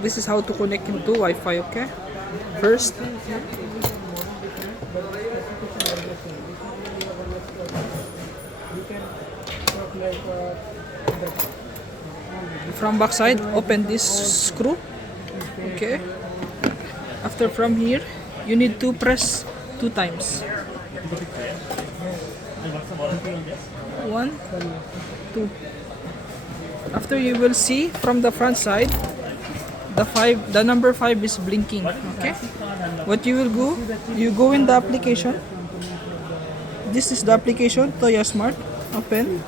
This is how to connect into Wi-Fi, okay? First, from backside, open this screw, okay? After from here, you need to press 2 times. 1, 2. After you will see from the front side, the number 5 is blinking, okay? What you will do, you go in the application. This is the application, Toya Smart. Open.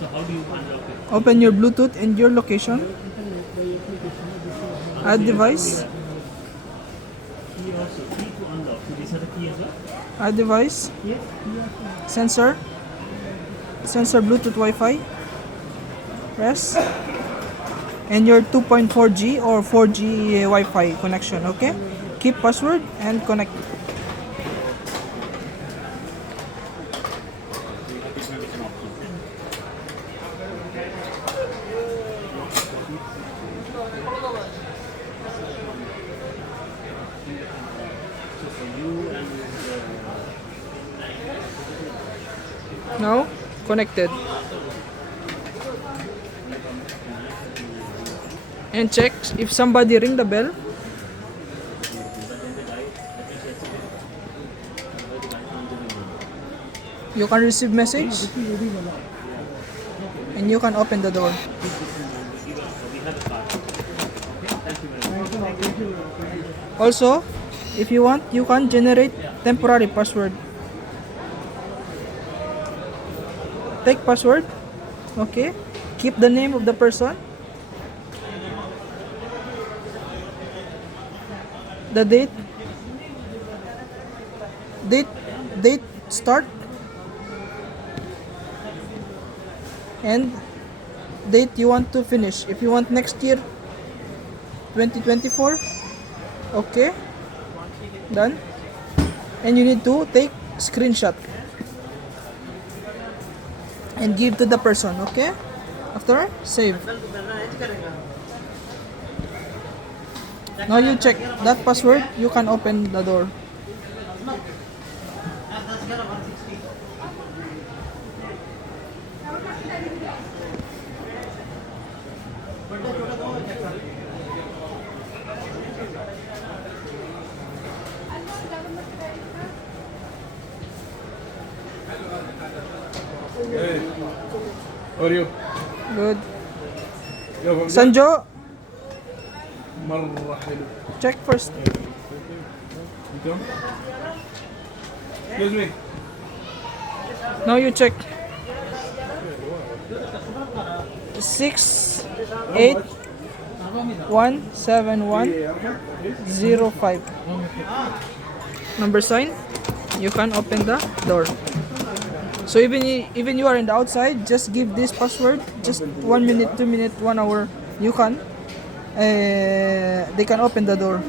So how do you unlock it? Open your Bluetooth and your location. Add device. Key also, key to unlock. So these are the key as well? Add device. Sensor. Sensor Bluetooth Wi-Fi. Press. And your 2.4G or 4G Wi-Fi connection, okay? Keep password and connect. Now, connected. And check if somebody ring the bell. You can receive message and you can open the door. Also, if you want, you can generate temporary password. Take password, okay? Keep the name of the person, the date start, and date you want to finish. If you want next year, 2024, okay, done. And you need to take screenshot and give to the person, okay? After, save. Now you check that password, you can open the door. Hey, how are you? Good. يا فندم. Sanjo, مرة حلو. check first. انتم؟ Excuse me. Now you check. 6, 8, 1, 7, 1, 0, 5. Number sign. You can open the door. So even you are in the outside, just give this password. Just 1 minute, 2 minutes, 1 hour. You can. They can open the door.